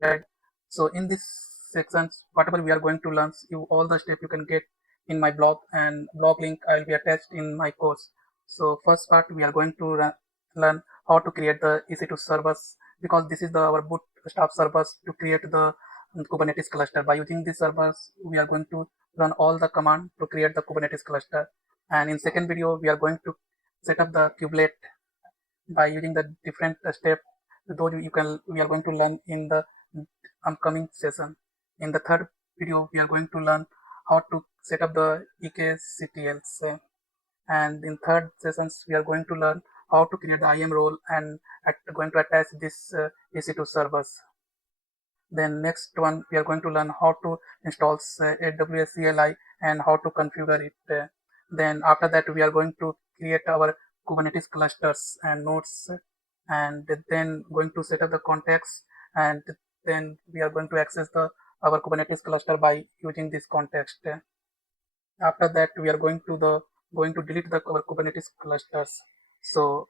Right. So in this section, whatever we are going to learn, all the steps you can get in my blog, and blog link I will be attached in my course. So first part we are going to learn how to create the EC2 servers, because this is our bootstrap servers to create the Kubernetes cluster. By using these servers, we are going to run all the command to create the Kubernetes cluster. And in second video, we are going to set up the kubelet by using the different step. Those you can we are going to learn in the upcoming session. In the third video, we are going to learn how to set up the eksctls, and in third sessions we are going to learn how to create the IAM role and going to attach this EC2 servers. Then next one we are going to learn how to install AWS CLI and how to configure it. Then after that we are going to create our Kubernetes clusters and nodes, and then going to set up the context, and then we are going to access the our Kubernetes cluster by using this context. After that we are going to delete the our Kubernetes clusters. So